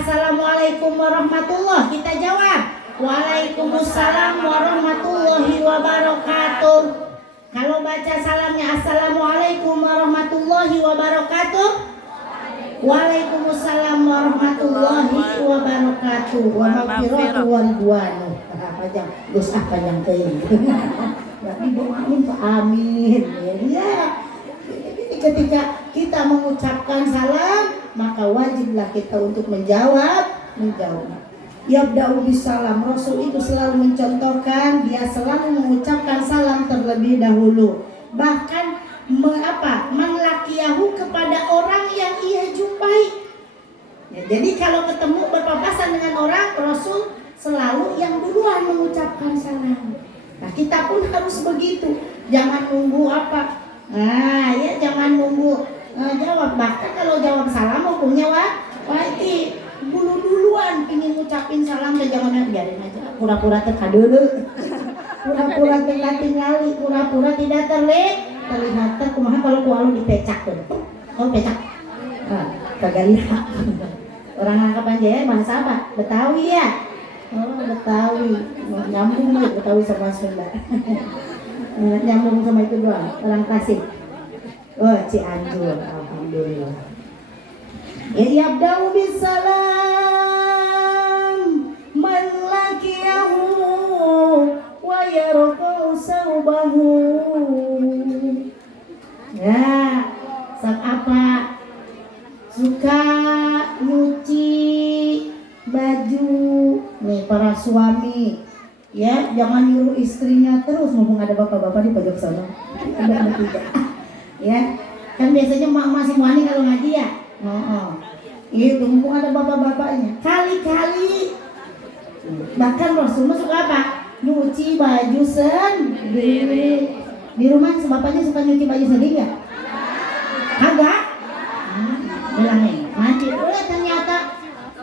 assalamualaikum warahmatullahi, kita jawab waalaikumsalam warahmatullahi wabarakatuh. Kalau baca salamnya assalamualaikum warahmatullahi wabarakatuh, waalaikumsalam warahmatullahi wabarakatuh, wa maghfiratu wa ridwanu. Panjang terus panjang teuing. Berarti doain ke amin. Ya. Ketika kita mengucapkan salam, maka wajiblah kita untuk menjawab. Yabda'u bisalam. Rasul itu selalu mencontohkan, dia selalu mengucapkan salam terlebih dahulu. Bahkan menlakiyahu kepada orang yang ia jumpai. Ya, jadi kalau ketemu berpapasan dengan orang, Rasul selalu yang duluan mengucapkan salam. Nah, kita pun harus begitu. Jangan nunggu jangan nunggu jawab. Bahkan kalau jawab salam hukumnya wajib duluan pingin ngucapin salam, jangan biarin aja. Pura-pura terkadulu. Pura-pura tinggali, pura-pura tidak terlihat. Kumaha kalau kualu dipecak tuh. Oh, pecak. Kagak lihat. Orang Angkapan Jaya bahasa apa? Betawi ya. Oh, Betawi. Nyambung nih Betawi sama Sunda. Nyambung sama itu doang. Orang Tasik. Oh, Cianjur. Alhamdulillah. Yabda'u bisalam man laqiyahu wa yarqa'u saubahu. Ya, sang apa? Suka nyuci baju nih para suami, ya jangan nyuruh istrinya terus. Ngomong ada bapak-bapak di pojok sana, ada tiga, ya kan biasanya mak si wani kalau ngaji ya, itu mumpung ada bapak-bapaknya, kali-kali bahkan Rasulullah suka apa? Nyuci baju sendiri. Di rumah bapaknya suka nyuci baju sendiri ya? Agak? Bilangin, mati. Ternyata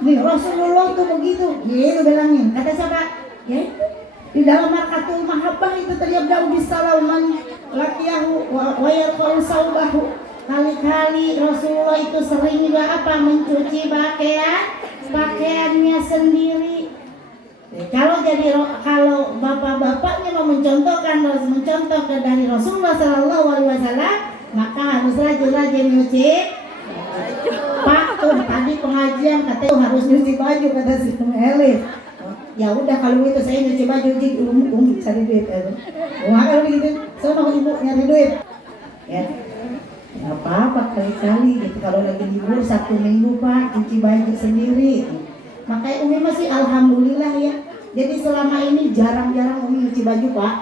nih Rasulullah tuh begitu. Itu bilangin. Kata siapa? Ya itu. Di dalam markatul mahabbah itu terjadi bisalaman lakiyahu wa yarqa'u saubahu. Kali-kali Rasulullah itu sering juga mencuci pakaiannya sendiri. Kalau bapak-bapaknya mau mencontohkan dari Rasulullah Sallallahu Alaihi Wasallam, maka harus rajin-rajin nyuci. Pak tuh tadi pengajian katanya harus nyuci baju, kata si Elif. Ya udah kalau itu saya nyuci baju, cari duit. Kalau begitu, saya mau ibu nyari duit. Ya, nggak apa-apa kali-kali gitu. Kalau lagi libur Sabtu Minggu Pak, cuci baju sendiri. Makanya Umi masih alhamdulillah ya. Jadi selama ini jarang-jarang Umi nyuci baju Pak.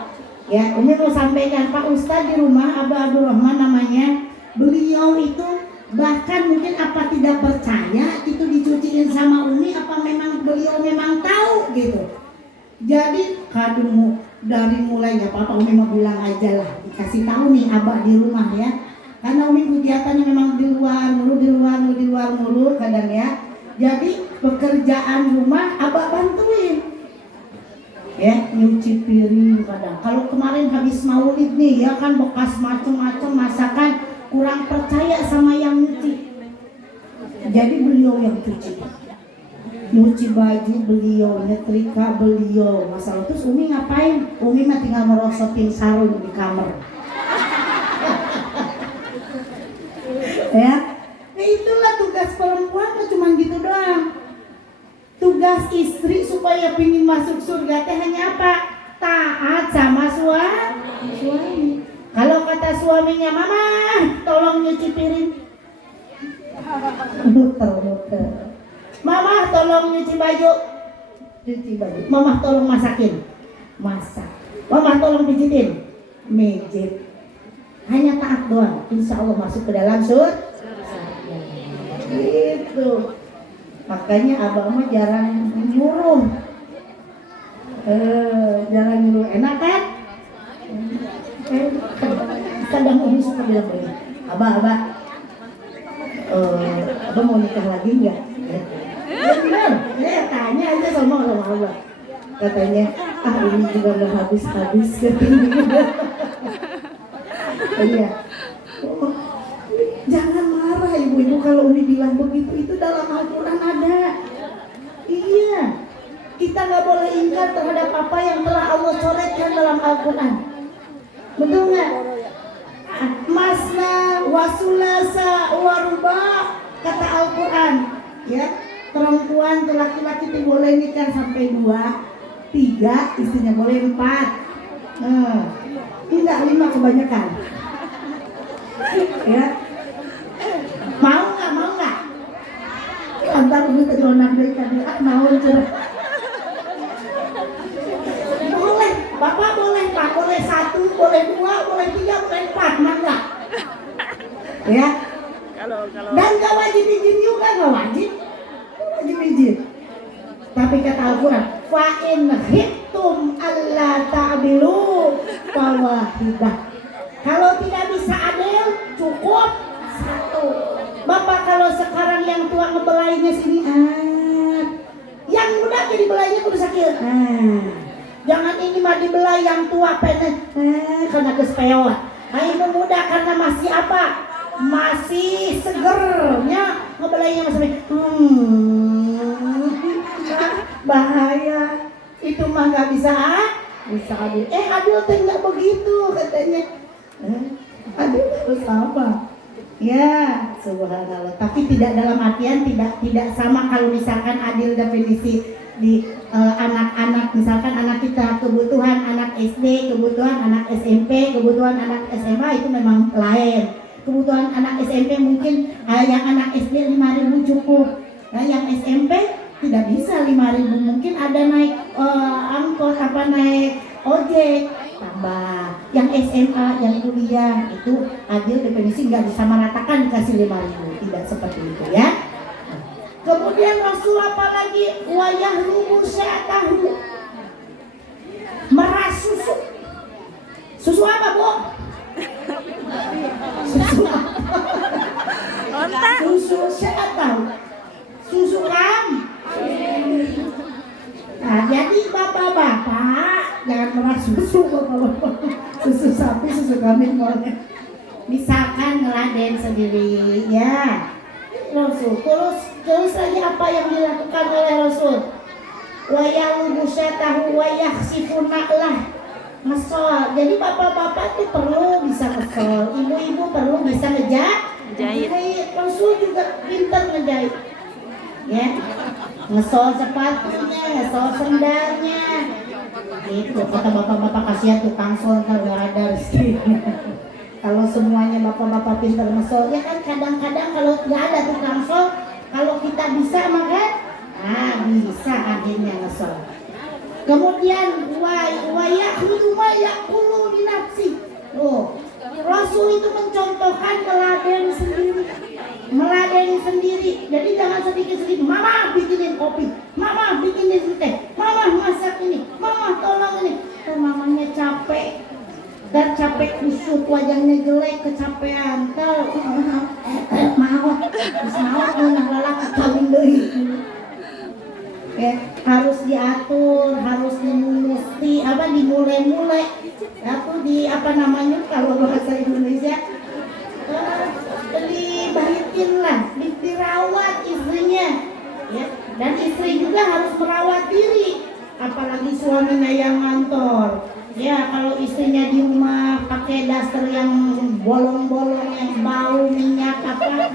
Ya, Umi mau sampaikan Pak Ustadz di rumah Abah Abdul Rahman namanya. Beliau itu bahkan mungkin apa tidak percaya itu dicuciin sama Umi, apa memang beliau memang tahu gitu. Jadi kadung dari mulainya Papa Umi mau bilang aja lah, dikasih tahu nih Abah di rumah ya. Karena Umi kegiatannya memang di luar mulu kadang ya. Jadi pekerjaan rumah Abah bantuin. Ya, nyuci piring kadang. Kalau kemarin habis maulid nih ya kan bekas macam-macam masakan, kurang percaya sama yang nyuci. Jadi beliau yang cuci. Nyuci baju beliau, nyetrika beliau. Masalah terus Umi ngapain? Umi mah tinggal merosotin sarung di kamar. Ya. Nah, itulah tugas perempuan, cuma gitu doang. Tugas istri supaya pingin masuk surga teh hanya apa? Taat sama suami. Kalau kata suaminya, Mama tolong nyuci piring, muter. Mama tolong nyuci baju. Mama tolong masakin, masak. Mama tolong pijitin, mijit. Hanya taat doang, insya Allah masuk ke dalam surga. Gitu. Makanya Abah mah jarang nyuruh. Enak kan? Kadang Umi suka bilang begini, Abah mau nikah lagi enggak? Benar, tanya aja sama Abah. Katanya, ini juga udah habis katanya. Iya. Jangan marah ibu-ibu kalau Umi bilang begitu, itu dalam Al-Quran ada. nggak boleh ingkar terhadap apa yang telah Allah coretkan dalam Al-Quran. Betul nggak? Masna wasulasa waruba kata Al-Quran, ya, perempuan atau laki-laki itu boleh nikah sampai 2, 3, istrinya boleh 4. Tidak 5 kebanyakan. Ya. Mau nggak? Antar kita jonak dari tadi mau cerah. Boleh, Bapak boleh, Pak boleh 1, boleh 2, boleh 3, boleh 4, enggak? Ya. Dan nggak wajib izin juga, nggak wajib izin. Tapi kata Al-Quran, fa in khiftum alla ta'dilu fawahidah. Kalau tidak bisa adil, cukup 1. Bapak kalau sekarang yang tua ngebelainya sini, yang muda jadi belainya kudu sakit. Jangan ini mah dibelai yang tua pendek, karena kespeot. Ini muda karena masih apa? Masih segernya ngebelainya masih bahaya. Itu mah nggak bisa adil. Adil tuh nggak begitu katanya. Adil harus apa? Ya, subhanallah. Tapi tidak dalam artian tidak sama kalau misalkan adil definisi di anak-anak, misalkan anak kita kebutuhan anak SD, kebutuhan anak SMP, kebutuhan anak SMA itu memang lain. Kebutuhan anak SMP mungkin yang anak SD 5.000 cukup. Yang SMP tidak bisa 5.000, mungkin ada naik angkot naik ojek tambah. Yang SMA, yang kuliah itu adil definisi nggak disamaratakan dikasih 5.000, tidak seperti itu ya. Kemudian Rasul apa lagi? Wayah lumu sya'atahu, meras susu. Susu apa, Bu? Susu sya'atahu, susu ram. Nah, jadi bapak-bapak jangan merah susu, bapak-bapak. Susu sapi, susu kambing boleh. Misalkan ngeladen sendiri, ya. Rasul, terus lagi apa yang dilakukan oleh Rasul? Wayang busyatahu wayakhsifunaklah, ngesol. Jadi bapak-bapak tuh perlu bisa ngesol, ibu-ibu perlu bisa ngejahit. Rasul juga pintar ngejahit. Ya, ngesol sepatunya, ngesol sendalnya. Itu kata bapak-bapak, kasihan tukang sol kalau ada rezeki. Kalau semuanya bapak-bapak pintar ngesol, ya kan kadang-kadang kalau nggak ada tukang sol, kalau kita bisa maka bisa akhirnya ngesol. Kemudian wayakulu di nafsi. Rasul itu mencontohkan meladeni sendiri. Jadi jangan sedikit-sedikit, mama bikinin kopi, mama bikinin teh, mama masak ini, mama tolong ini. Mamanya capek, dan capek kusut, wajahnya jelek, kecapean, mau lalaki kawin deui. Harus diatur, harus dimulai-mulai, atau kalau bahasa Indonesia dibahitin lah, dirawat istrinya, ya. Dan istri juga harus merawat diri, apalagi suaminya yang ngantor. Ya, kalau istrinya di rumah pakai daster yang bolong-bolong, yang bau minyak ntar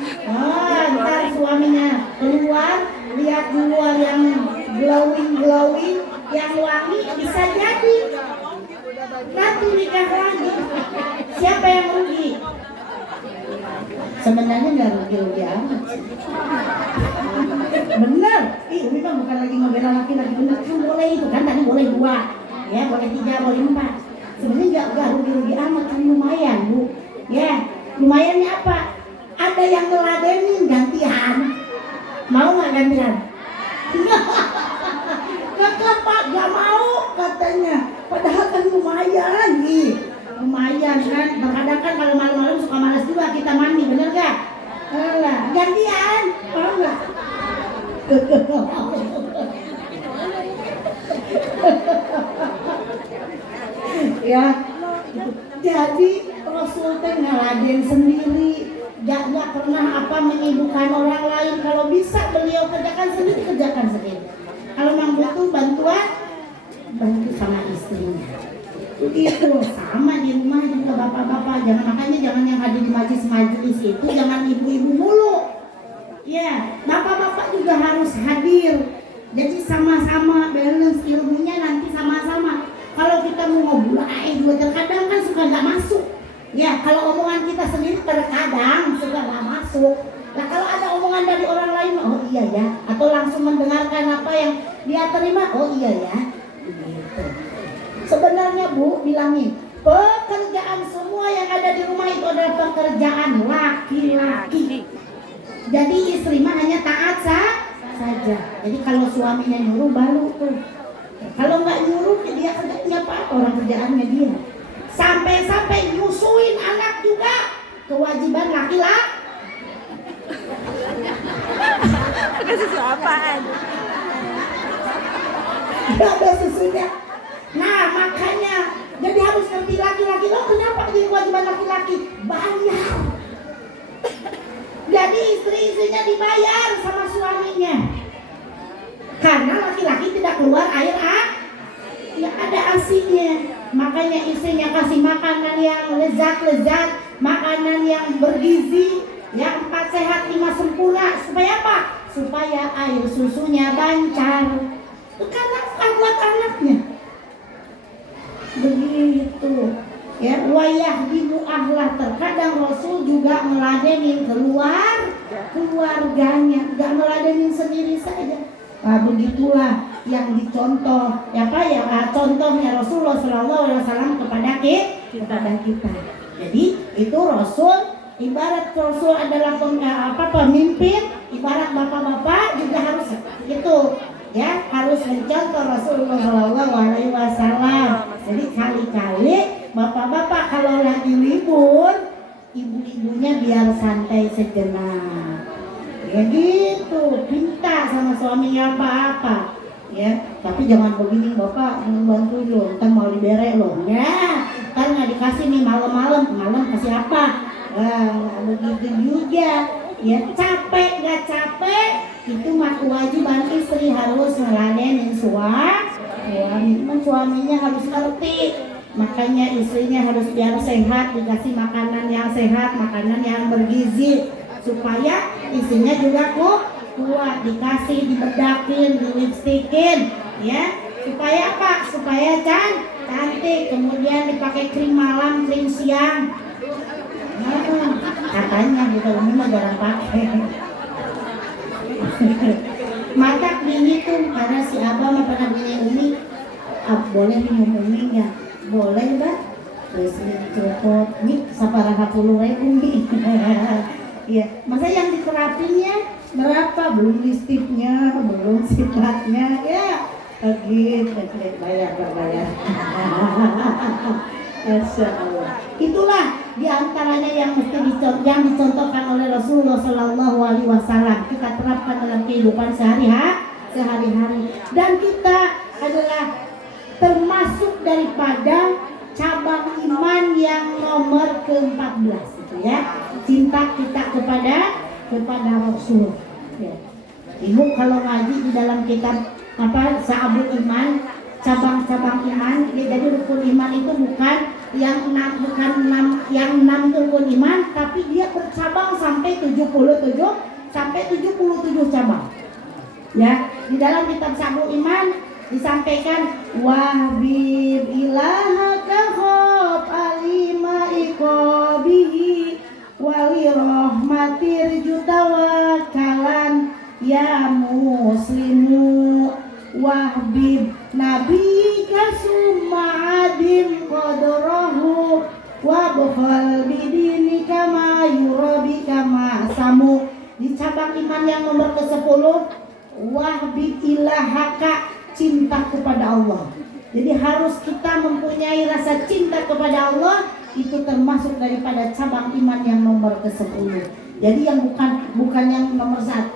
suaminya keluar, lihat di luar yang glowing, yang wangi, bisa jadi nanti nikah lagi. Siapa yang rugi? Sebenarnya nggak rugi amat. Bener, Umi mah bukan lagi membela laki-laki, bener kan boleh itu kan, tadi boleh 2. Ya, boleh 3, boleh 4. Sebenarnya nggak rugi amat, kan lumayan, Bu. Ya, lumayannya apa? Ada yang ngeladenin gantian. Mau nggak gantian? Kakak Pak nggak mau katanya. Padahal kan lumayan nih. Lumayan kan. Terkadang kan kalau malam-malam suka malas juga kita mandi, bener nggak? Gantian, mau nggak? Ya, jadi Rasul teh ngeladen sendiri, gak pernah menyibukkan orang lain. Kalau bisa beliau kerjakan sendiri. Kalau memang butuh bantuan, bantu sama istrinya. Begitu sama di rumah juga bapak-bapak, jangan yang hadir di majelis itu jangan ibu-ibu mulu. Ya, bapak-bapak juga harus hadir. Jadi sama-sama balance ilmunya nanti sama-sama. Kalau kita mau ngobrol juga terkadang kan suka nggak masuk. Ya, kalau omongan kita sendiri terkadang suka nggak masuk. Nah, kalau ada omongan dari orang lain, oh iya ya, atau langsung mendengarkan apa yang dia terima, oh iya ya. Gitu. Sebenarnya Bu bilangin, pekerjaan semua yang ada di rumah itu adalah pekerjaan laki-laki. Jadi istri mah hanya taat saja. Jadi kalau suaminya nyuruh baru tuh. Kalau nggak nyuruh dia kerjanya apa? Orang kerjaannya dia. Sampai nyusuin anak juga kewajiban laki-laki. Susu apaan? Gak ada susunya. Nah makanya jadi harus ngerti laki-laki. Lo kenapa jadi kewajiban laki-laki? Bayar. Jadi istri-istrinya dibayar sama suaminya. Karena laki-laki tidak keluar air ya ada asinnya. Makanya istrinya kasih makanan yang lezat-lezat, makanan yang bergizi, yang 4 sehat 5 sempurna. Supaya apa? Supaya air susunya lancar. Karena bukan buat anaknya. Begitu. Ya, wayah dibu ahlah, terkadang Rasul juga meladenin keluarganya, enggak meladenin sendiri saja. Nah, begitulah yang dicontoh contohnya Rasulullah SAW kepada kita. Jadi itu Rasul, ibarat Rasul adalah pemimpin, ibarat bapak-bapak juga harus itu ya, harus mencontoh Rasulullah SAW. Jadi kali-kali bapak-bapak kalau lagi libur, ibu-ibunya biar santai sejenak. Ya gitu, minta sama suaminya apa-apa. Ya, tapi jangan begini bapak, bantu lo, ntar mau diberek lo. Ya, ntar nggak dikasih nih malam kasih apa? Nggak begitu juga. Ya, capek nggak capek, itu mah kewajiban istri harus ngeladenin suaminya harus ngerti. Makanya istrinya harus biar sehat, dikasih makanan yang sehat, makanan yang bergizi, supaya istrinya juga kuat, dikasih, dibedakin, dilipstikin, ya, supaya apa? Supaya cantik, kemudian dipakai krim malam, krim siang. Katanya gitu, Umi mah jarang pakai. Matak bini tuh, karena si Abah mah pernah bini Umi, boleh minum Umi nggak? Boleh Mbak. Terus copot, nih saparah 10.000 nih. Iya, masa yang diterapinnya berapa? Belum listipnya, belum sifatnya, ya begitu, bayar. Masya Allah. Itulah diantaranya yang mesti dicontohkan oleh Rasulullah SAW. Kita terapkan dalam kehidupan sehari-hari. Dan kita adalah termasuk daripada cabang iman yang nomor ke-14 itu ya, cinta kita kepada Rasul. Ya. Ibu kalau ngaji di dalam kitab Sa'abul Iman, cabang-cabang iman, jadi rukun iman itu bukan yang 6 rukun iman, tapi dia bercabang sampai 77 cabang. Ya, di dalam kitab Sa'abul Iman disampaikan wahbib ilahaka khob alima iqabihi wali rahmatir jutawakalan ya muslimu wahbib nabika summa adim qadrahu wabkhal bidinika ma yurabika ma samu. Di cabang iman yang nomor ke-10, wahbib ilahaka, cinta kepada Allah. Jadi harus kita mempunyai rasa cinta kepada Allah, itu termasuk daripada cabang iman yang nomor ke-10. Jadi yang bukan yang nomor 1,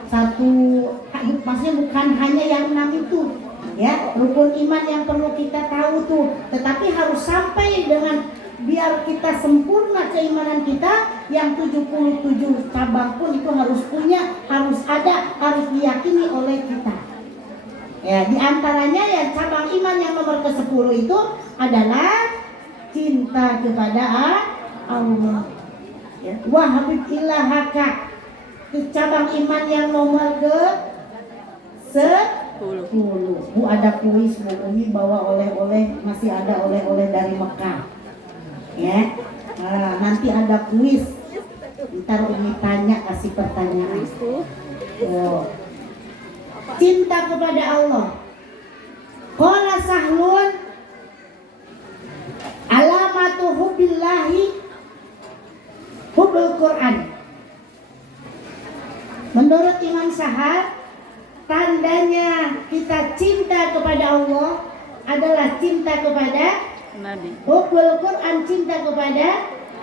maksudnya bukan hanya yang 6 itu. Ya, rukun iman yang perlu kita tahu tuh, tetapi harus sampai dengan biar kita sempurna keimanan kita, yang 77 cabang pun itu harus punya, harus ada, harus diyakini oleh kita. Ya, di antaranya ya cabang iman yang nomor ke-10 itu adalah cinta kepada Allah. Ya, wa habib ilahaka. Itu cabang iman yang nomor ke-10. Bu, ada kuis, Bu Umi bawa oleh-oleh, masih ada oleh-oleh dari Mekah. Ya. Nah, nanti ada kuis. Ntar Umi tanya, kasih pertanyaan. Oh. Cinta kepada Allah. Qala Sahlun alamatu hubbillahi hubbul Quran. Menurut Imam Sahal, tandanya kita cinta kepada Allah adalah cinta kepada Nabi. hubbul Quran, cinta kepada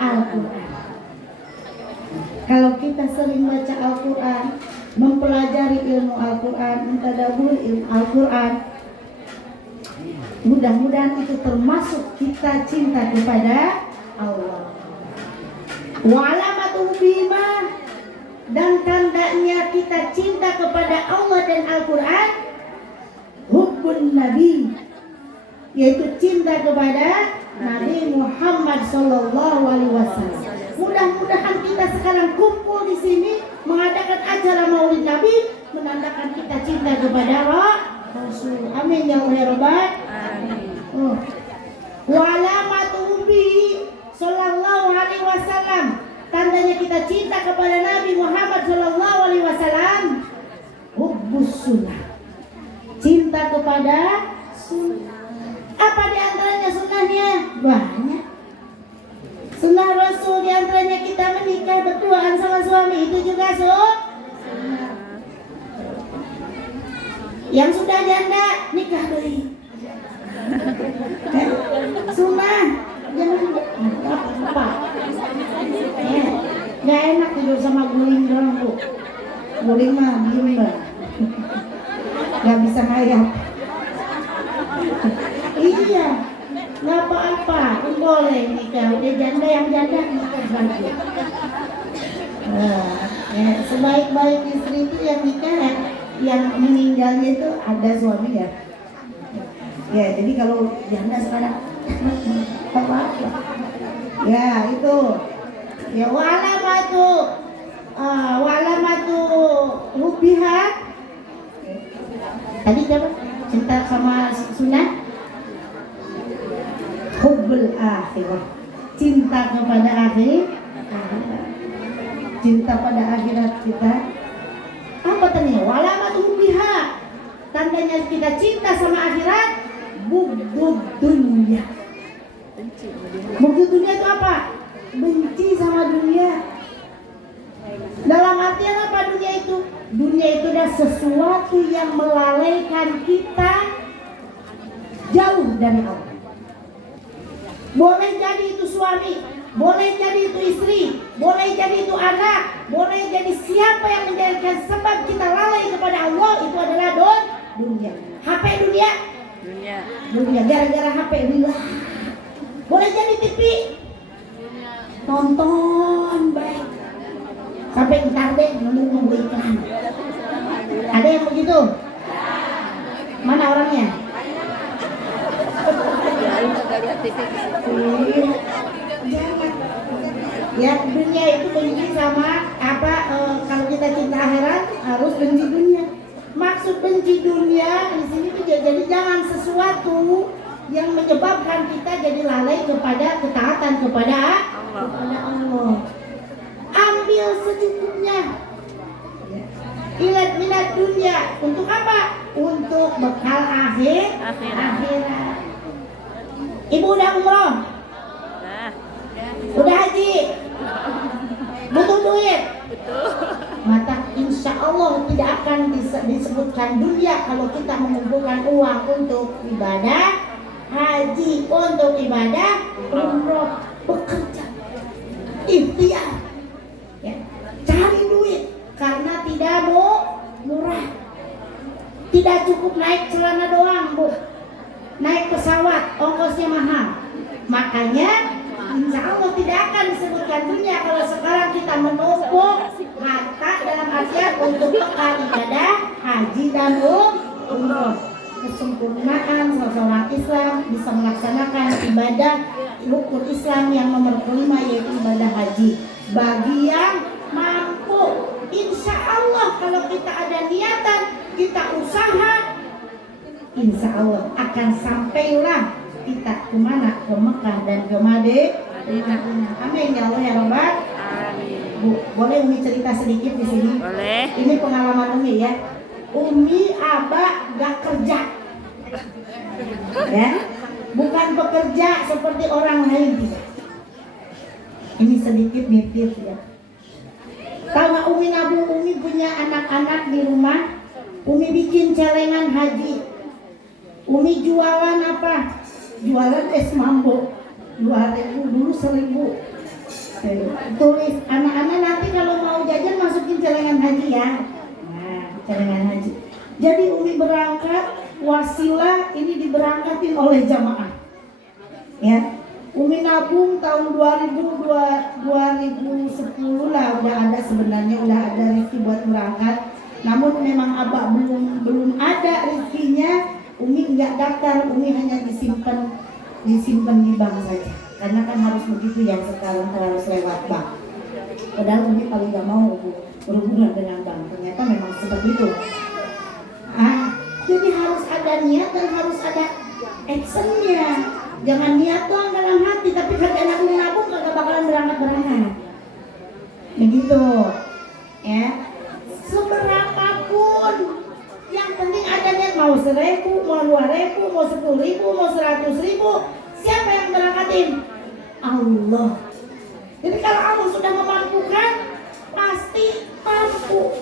Al-Quran. Kalau kita sering baca Al-Quran, mempelajari ilmu Al-Quran, mentadabur ilmu Al-Quran, mudah-mudahan itu termasuk kita cinta kepada Allah. Wa alamatu bima, dan tandanya kita cinta kepada Allah dan Al-Quran, hubbun Nabi, yaitu cinta kepada Nabi Muhammad Sallallahu Alaihi Wasallam. Mudah-mudahan kita sekarang kumpul di sini mengadakan acara Maulid Nabi menandakan kita cinta kepada Rasul. Amin ya Allah ya Rabbal alamin. Wa alamatu bi Sallallahu Alaihi Wasallam, tandanya kita cinta kepada Nabi Muhammad Sallallahu Alaihi Wasallam, hubbus sunnah, cinta kepada sunnah. Apa di antaranya sunnahnya? Banyak. Sunnah Rasul di antaranya kita menikah berduaan sama suami, itu juga sunnah. Yang sudah janda nikah deui. Sunnah. Jangan apa. Nggak enak tidur sama guling doang, Bu. Guling mah diem Mbak. Nggak bisa ngayap. Iya, nggak apa-apa, boleh nikah. Udah janda, yang janda nikah lagi. Ya, sebaik-baik istri itu yang nikah ya, yang meninggalnya itu ada suami ya. Ya, jadi kalau janda sekarang apa-apa. Ya itu. Ya walamatu hubiha. Tadi siapa? Cinta sama sunnah. Hubbul akhirah, cinta kepada akhirat. Cinta pada akhirat kita. Apa tadi? Walamatu biha, tandanya kita cinta sama akhirat. Bughdud dunia. Bughdud dunia itu apa? Benci sama dunia. Dalam artian apa dunia itu? Dunia itu adalah sesuatu yang melalaikan kita jauh dari Allah. Boleh jadi itu suami, boleh jadi itu istri, boleh jadi itu anak, boleh jadi siapa yang menjadikan sebab kita lalai kepada Allah, itu adalah dunia. HP dunia. Gara-gara HP bila. Boleh jadi TV. Tonton baik. Sampai ntar deh nunggu iklan. Ada yang begitu? Mana orangnya? Ya, dunia itu benci sama apa? Kalau kita cinta akhirat harus benci dunia. Maksud benci dunia di sini tuh jadi jangan sesuatu yang menyebabkan kita jadi lalai kepada ketaatan kepada Allah. Ambil secukupnya. Ilat minat dunia. Untuk apa? Untuk bekal akhirat. Ibu udah umroh? Udah haji? Butuh duit? Maka insya Allah tidak akan disebutkan dunia kalau kita mengumpulkan uang untuk ibadah haji, untuk ibadah umroh. Bekerja, ikhtiar, ya. Cari duit karena tidak murah. Tidak cukup naik celana doang, Bu. Naik pesawat, ongkosnya mahal. Makanya insya Allah tidak akan disebutkan dunia kalau sekarang kita menumpuk harta dalam artian untuk bekal ibadah haji dan umroh. kesempurnaan seorang Islam bisa melaksanakan ibadah rukun Islam yang nomor kelima, yaitu ibadah haji. Bagi yang mampu, insya Allah kalau kita ada niatan, kita usaha, insya Allah akan sampailah kita kemana? Ke Mekah dan ke Madinah. Amin ya Allah ya Rabbal. Bu, boleh Umi cerita sedikit di sini? Boleh. Ini pengalaman Umi ya. Umi abah gak kerja, ya, bukan bekerja seperti orang lain tidak. Ini sedikit nitip ya. Tahu nggak Umi nabung? Umi punya anak-anak di rumah. Umi bikin celengan haji. Umi jualan apa? Jualan es mambo. 2.000 dulu 1.000. Tulis anak-anak nanti kalau mau jajan masukin celengan haji ya. Nah, celengan haji. Jadi Umi berangkat, wasilah ini diberangkatin oleh jamaah. Ya. Umi nabung tahun 2010 lah udah ada, sebenarnya udah ada rezeki buat berangkat. Namun memang abah belum ada rezekinya. Umi nggak daftar, Umi hanya disimpan di bank saja. Karena kan harus begitu yang sekarang harus lewat bank. Padahal Umi paling gak mau berhubungan dengan bank. Ternyata memang seperti itu. Jadi harus ada niat dan harus ada actionnya. Jangan niat doang dalam hati, tapi kalau anak Umi nabung kagak bakalan berangkat. Begitu. Ya. Seberapapun, yang penting ada niat, mau 1.000, mau 2.000, mau 10.000, mau 100.000. Siapa yang berangkatin? Allah. Jadi kalau Allah sudah memampukan, pasti mampu.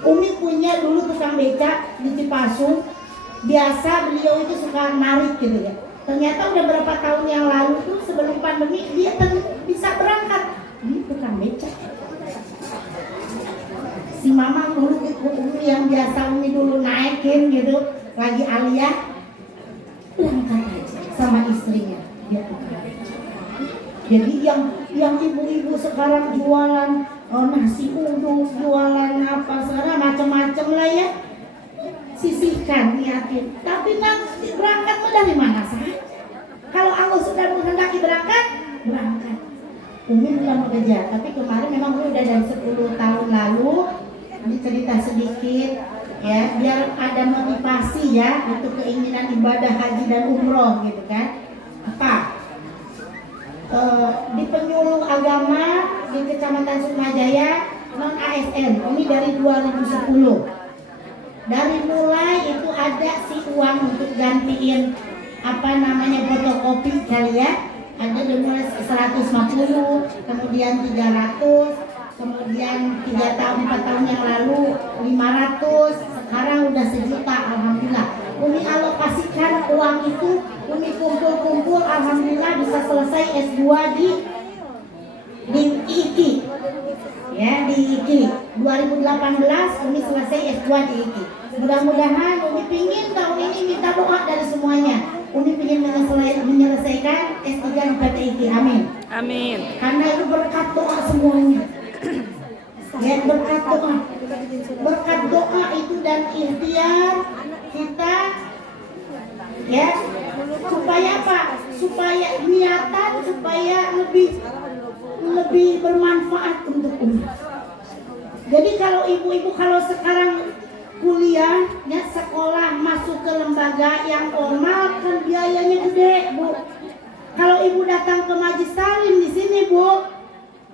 Umi punya dulu tukang becak di Cipasung. Biasa beliau itu suka narik gitu ya. Ternyata udah berapa tahun yang lalu tuh sebelum pandemi dia bisa berangkat. Dia tukang becak. Si mama dulu Umi yang biasa Umi dulu naikin gitu, lagi aliyah, berangkat aja sama istrinya, dia tukang becak. Jadi yang ibu-ibu sekarang jualan nasi uduk, jualan apa sekarang macam-macam lah ya, sisihkan niatin. Tapi nanti berangkat dari mana sih? Kalau Allah sudah menghendaki berangkat. Umi bukan bekerja, tapi kemarin memang udah dari 10 tahun lalu. Ini cerita sedikit ya, biar ada motivasi ya untuk keinginan ibadah haji dan umroh gitu kan. Apa? Di penyuluh agama di Kecamatan Sukmajaya non ASN ini dari 2010. Dari mulai itu ada si uang untuk gantiin apa namanya fotokopi kali ya, ada dari mulai 150, kemudian 300, kemudian 3 tahun 4 tahun yang lalu 500, sekarang udah 1 juta. Alhamdulillah Umi alokasikan uang itu, Umi kumpul-kumpul, alhamdulillah bisa selesai S2 di IIKI ya, di IIKI 2018 Umi selesai S2 di IIKI. Mudah-mudahan Umi pingin tahun ini minta doa dari semuanya, Umi pingin menyelesaikan S3 di PTIK. Amin. Amin. Karena itu berkat doa semuanya. Ya, berkat doa itu dan ikhtiar kita ya, supaya apa? Supaya niatan, supaya lebih bermanfaat untuk umat. Jadi kalau ibu-ibu kalau sekarang kuliah ya, sekolah masuk ke lembaga yang formal kan biayanya gede, Bu. Kalau ibu datang ke Majlis Salim di sini, Bu,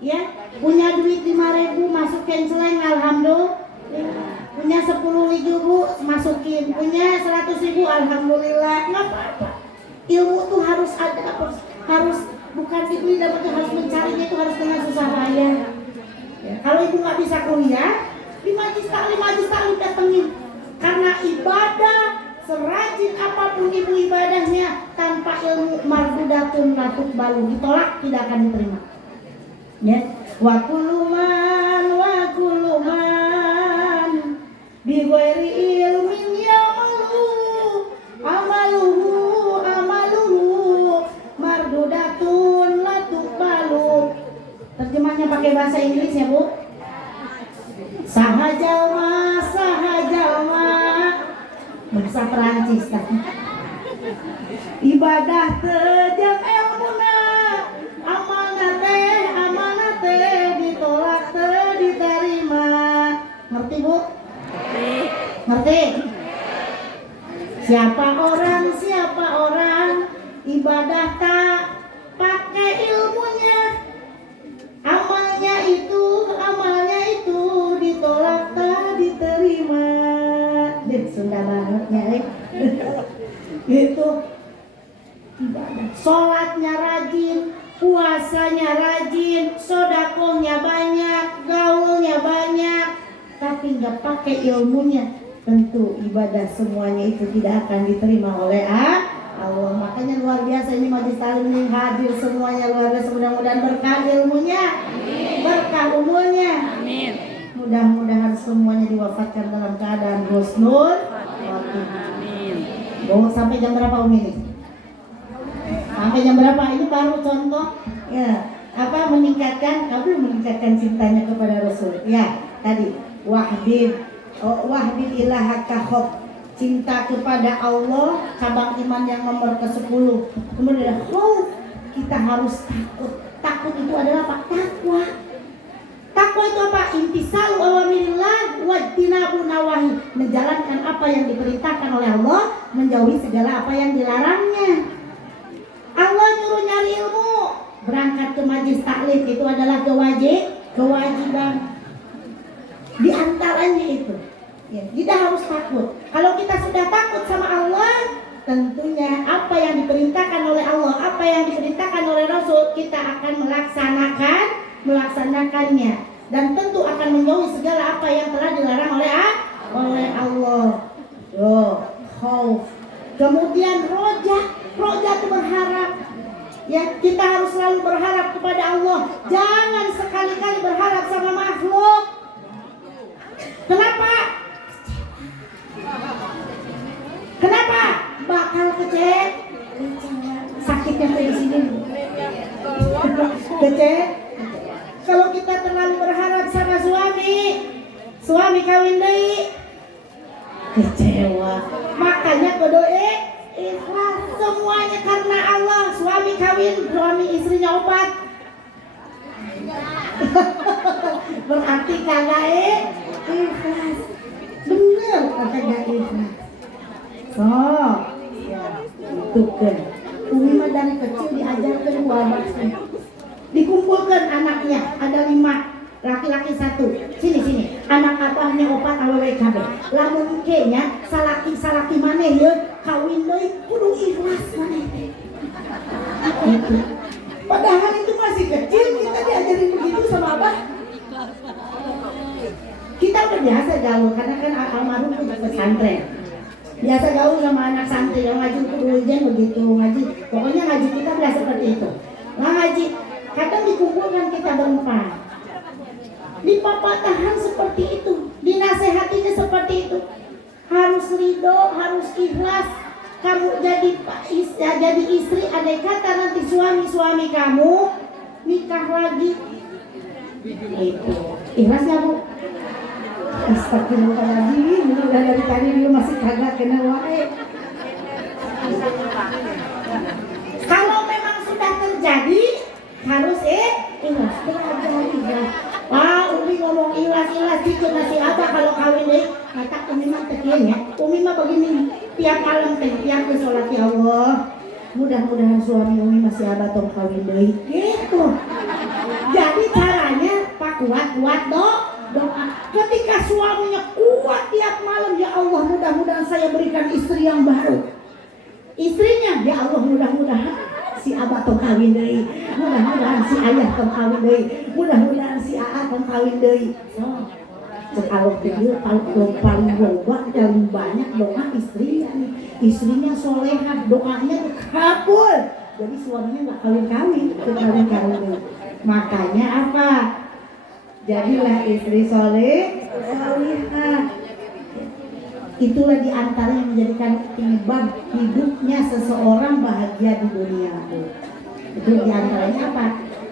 ya, punya duit 5.000 masukin celeng, alhamdulillah. Punya 10.000, Bu, masukin. Punya 100.000, alhamdulillah. Nggak apa-apa. Ilmu tuh harus ada, harus bukan dibeli, tapi harus mencarinya itu harus dengan susah payah. Ya, kalau ibu nggak bisa kuliah, di Majlis Taklim datengin. Karena ibadah serajin apapun ibu ibadahnya, tanpa ilmu mardudatun latut balu, ditolak, tidak akan diterima. Ya, wa kuluman bi ghairi ilmin amaluhu mardudatun latut balu. Terjemahnya pakai bahasa Inggris ya, Bu. Sahajalma bahasa Perancis kan. Ibadah tejak ilmuna, amanah teh ditolak teh diterima. Ngerti Bu? Ngerti? Siapa orang ibadah tak pakai ilmunya, amalnya itu ditolak tak diterima. Sunda bangetnya itu ibadah. Sholatnya rajin, puasanya rajin, sodakohnya banyak, gaulnya banyak, tapi nggak pakai ilmunya, tentu ibadah semuanya itu tidak akan diterima oleh Allah. Makanya luar biasa ini majelis taklim yang hadir semuanya luar biasa. Mudah-mudahan berkah ilmunya, berkah umurnya. Amin. Mudah-mudahan semuanya diwafatkan dalam keadaan husnul khotimah. Amin. Bawa sampai jam berapa Umi ini? Sampai jam berapa? Ini baru contoh ya, meningkatkan cintanya kepada Rasul. Ya, tadi wahdid ilahaka khof, cinta kepada Allah, cabang iman yang nomor ke-10. Kemudian khauf, kita harus takut. Takut itu adalah apa? Takwa. Takwa itu apa? Intisalu awamirillah wajtinabu nawahi, menjalankan apa yang diperintahkan oleh Allah, menjauhi segala apa yang dilarangnya. Allah nyuruh nyari ilmu, berangkat ke majelis taklim itu adalah kewajiban. Di antaranya itu, ya, tidak harus takut. Kalau kita sudah takut sama Allah, tentunya apa yang diperintahkan oleh Allah, apa yang diperintahkan oleh Rasul, kita akan melaksanakannya, dan tentu akan menjauhi segala apa yang telah dilarang oleh Allah. Khauf. Kemudian roja itu berharap. Ya, kita harus selalu berharap kepada Allah. Jangan sekali-kali berharap sama makhluk. Kenapa? Bakal kecewa. Sakitnya di sini. Kecewa. Kalau kita terlalu berharap sama suami kawin deui, kecewa. Makanya kudu ikhlas semuanya karena Allah. Suami kawin, suami istrinya obat. Berarti kagak ikhlas. Bener kagak ikhlas. Ya, itu kan. Umi mah dari kecil diajarkan wabahnya. Dikumpulkan anaknya, ada 5, laki-laki 1. Sini. Anak abahnya opat AWWKB. Lamun kenya salaki maneh ye kawin deui kudu ikhlas maneh teh. Padahal itu masih kecil kita diajarin begitu sama abah. Kita udah biasa gaul karena kan almarhum itu pesantren. Biasa gaul sama anak santri yang ngaji kudu ujian begitu ngaji. Pokoknya ngaji kita udah seperti itu. Ngaji kadang dikumpulkan kita berempat. Dipapatahan seperti itu, dinasehatinya seperti itu. Harus ridho, harus ikhlas. Kamu jadi istri, andai kata nanti suami kamu nikah lagi, itu ikhlasnya Bu. Astagfirullahaladzim, udah dari tadi dia masih kagak kena wae. Kalau memang sudah terjadi harus ikhlas, belajar ikhlas. Umi ngomong ikhlas cicu nasi apa kalau kawin deh. Kata Umi mah tekian ya. Umi mah begini, tiap malam tiap ke sholat ya Allah. Mudah-mudahan suami Umi masih ada tong kawin deh. Gitu. Jadi caranya Pak kuat doa. Ketika suaminya kuat tiap malam, ya Allah mudah-mudahan saya berikan istri yang baru. Istrinya, ya Allah mudah-mudahan si abah tong kawin deui, mudah-mudahan si ayah tong kawin deui, mudah-mudahan si aa tong kawin deui. Kalau dia paling banyak doa istrinya solehah, doanya kabul. Jadi suaminya nggak kawin deui. Makanya apa? Jadilah istri solehah. Itulah diantara yang menjadikan penyebab hidupnya seseorang bahagia di dunia. Itu diantaranya apa?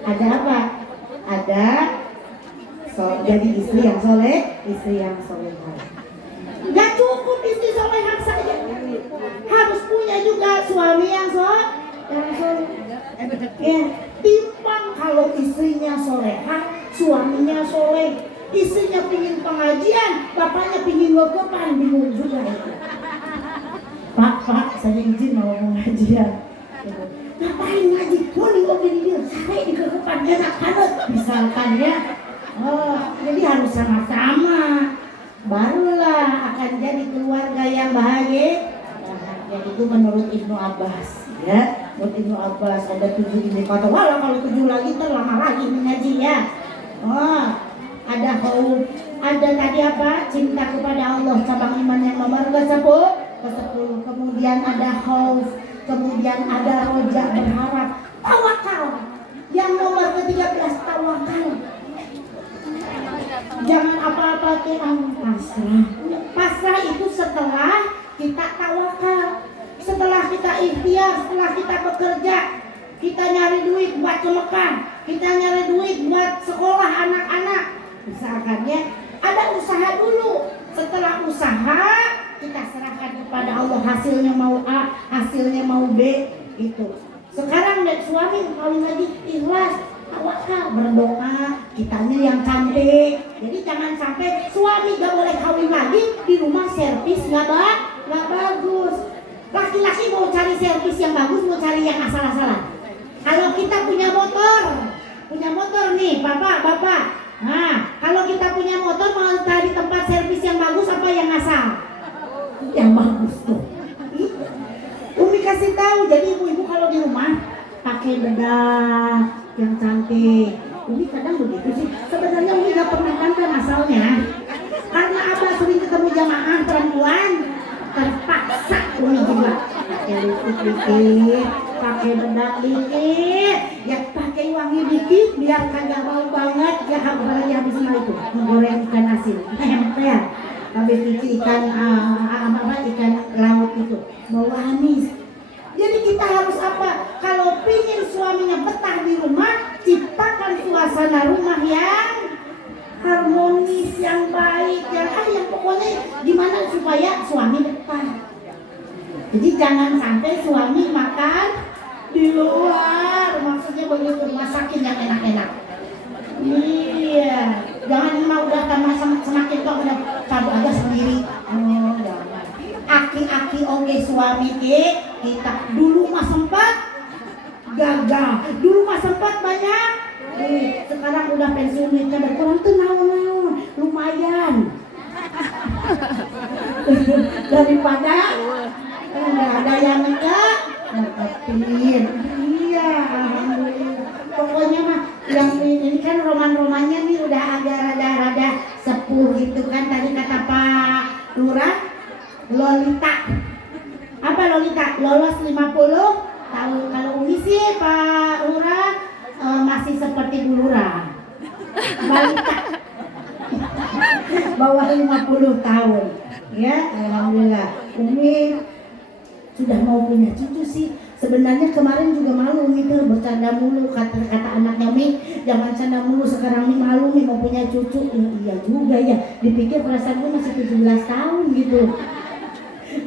Ada apa? Ada jadi istri yang solehah. Gak cukup istri solehah saja. Ya, timpang kalau istrinya soleha, suaminya soleh. Istrinya pingin pengajian, bapaknya pingin wekepan, bingung juga itu. Pak, saya izin mau pengajian. Ngapain ngaji? Mau ningok jadi dia, saya di kekepan enak banget. Misalkan ya, jadi harus sama-sama. Barulah akan jadi keluarga yang bahagia. Yang itu menurut Ibnu Abbas, ya. Menurut Ibnu Abbas ada 7 indikator. Walau kalau 7 lagi terlama lagi mengaji ya. Ada khauf, ada tadi apa? Cinta kepada Allah, cabang iman yang nomor ke-10. Kemudian ada khauf, kemudian ada roja, berharap, tawakal. Yang nomor ke-13 tawakal. Jangan apa-apa pasrah. Pasrah itu setelah kita tawakal, setelah kita ikhtiar, setelah kita bekerja, kita nyari duit buat ke Mekah, kita nyari duit buat sekolah anak-anak. Misalkan ya, ada usaha dulu. Setelah usaha, kita serahkan kepada Allah, hasilnya mau A, hasilnya mau B, gitu. Sekarang lihat suami kawin lagi ikhlas, tawakal, berdoa, kitanya yang cantik. Jadi jangan sampai suami gak boleh kawin lagi, di rumah servis gak bagus. Laki-laki mau cari servis yang bagus, mau cari yang asal-asalan. Kalau kita punya motor nih, bapak. Nah, kalau kita punya motor mau cari tempat servis yang bagus apa yang asal? Yang bagus tuh. Umi kasih tahu, jadi ibu-ibu kalau di rumah pakai bedak yang cantik. Umi kadang begitu sih. Sebenarnya Umi gak pernah kangen asalnya. Karena apa sering ketemu jamaah perempuan, terpaksa Umi juga pakai lipstick dikit, pakai bedak dikit, ya pakai wangi dikit biar kagak bau banget. Ya apalagi habis itu menggoreng ikan asin, ya. Habis cuci ikan ikan laut itu bau amis. Jadi kita harus apa? Kalau pingin suaminya betah di rumah, ciptakan suasana rumah yang harmonis, yang baik, yang pokoknya gimana supaya suami betah. Jadi jangan sampai suami makan di luar, maksudnya begitu, masakin yang enak-enak. Iya, jangan mau udah tambah semakin kok udah cabu aja sendiri. Jangan. Aki-aki oke suami kita dulu mah sempat gagal, dulu mah sempat banyak. Sekarang udah pensiun duitnya berkurang tuh naon lumayan. Daripada nggak ada yang enggak dapetin. Iya, alhamdulillah. Pokoknya mah yang ini kan roman-romannya nih udah agak rada-rada sepuh gitu kan. Tadi kata Pak Lurah, Lolita. Apa Lolita? Lolos 50 tahun. Kalau Umi sih Pak Lurah masih seperti Bu Lurah, balita. Bawah 50 tahun. Ya, alhamdulillah. Umi sudah mau punya cucu sih. Sebenarnya kemarin juga malu Umi tuh bercanda mulu, kata anaknya Umi, jangan canda mulu, sekarang Umi malu Umi mau punya cucu. Iya juga ya, dipikir perasaan gue masih 17 tahun gitu.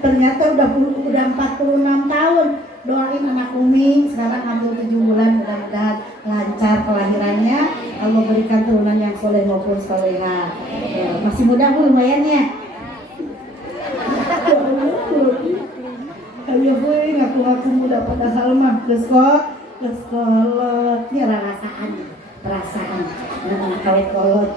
Ternyata udah 46 tahun. Doain anak Umi sekarang hamil 7 bulan, mudah-mudahan lancar kelahirannya, Allah berikan turunan yang soleh maupun soleha. Masih muda Bu lumayan ya. Ayo gue ngaku-ngaku muda padahal mah kolot. Ini perasaan kawet kolot.